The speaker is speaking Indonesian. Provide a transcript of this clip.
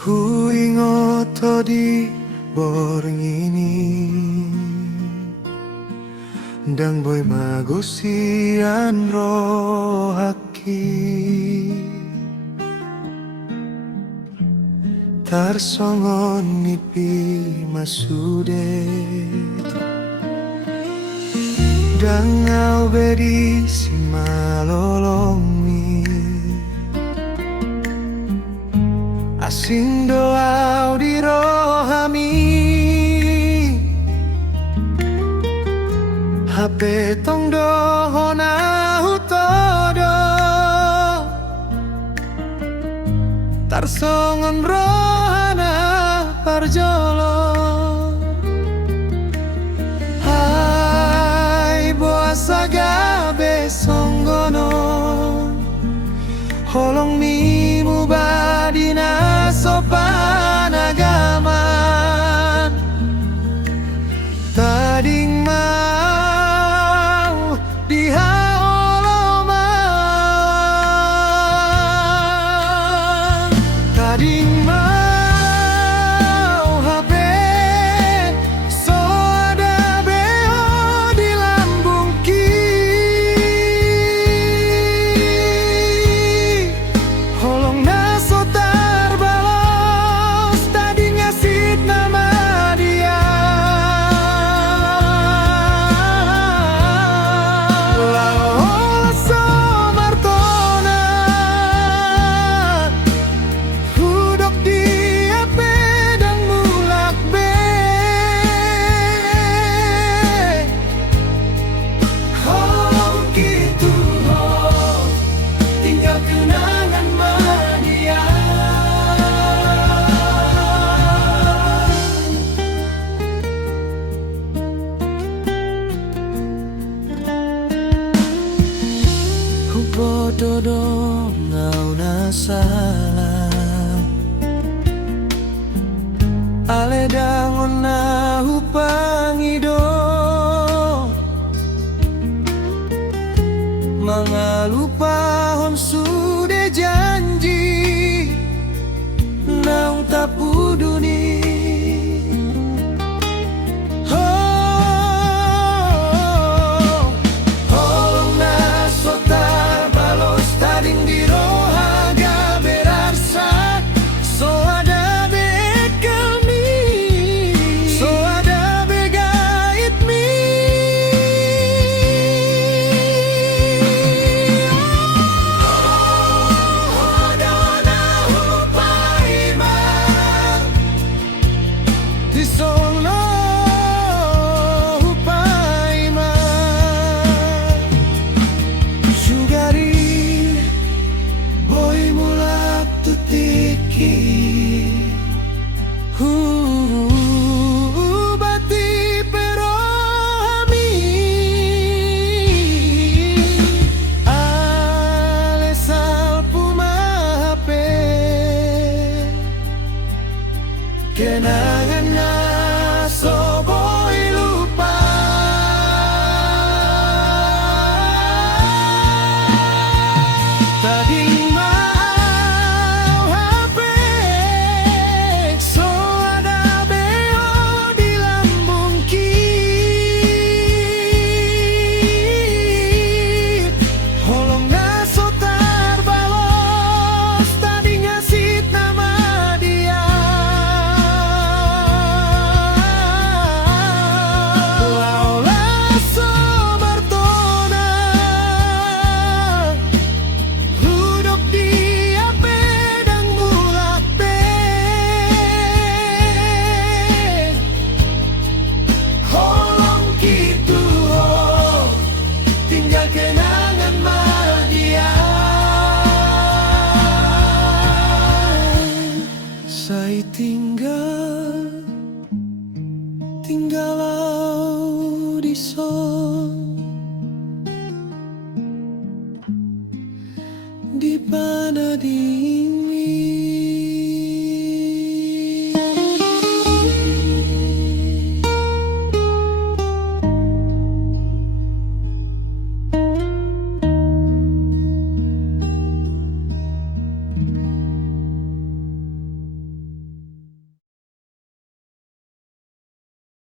Hu ingot tadi boreng ini Dang boy magosian rohaki Tarsongon nipi masude Dang au bedi si malolongi Asing doa di rohami HP tong dohona hutodo Tarsongon rohana parjolo Hai boasa gabe songgono Holong mimu badina sopan agaman Tading mau dihaoloman Tading mau HP so ada beo di lambungki Holong naso tarbalos tadi ngasih nama dia Laola somartona Hudok dia pedang mulak be Holong gitu oh tinggal kenangan dia Hubodo dong ngau nasalah Ale dangon na hupangido Mangalupahon sude janji Naung tapu duni Holong naso tarbalos tading di rohaga berarsa So ada bekal mi So ada begait mi Hodona hupaima Di solo hupaima Sugari boy mulak tutiki bati pero ami Ale salpu mahape Kena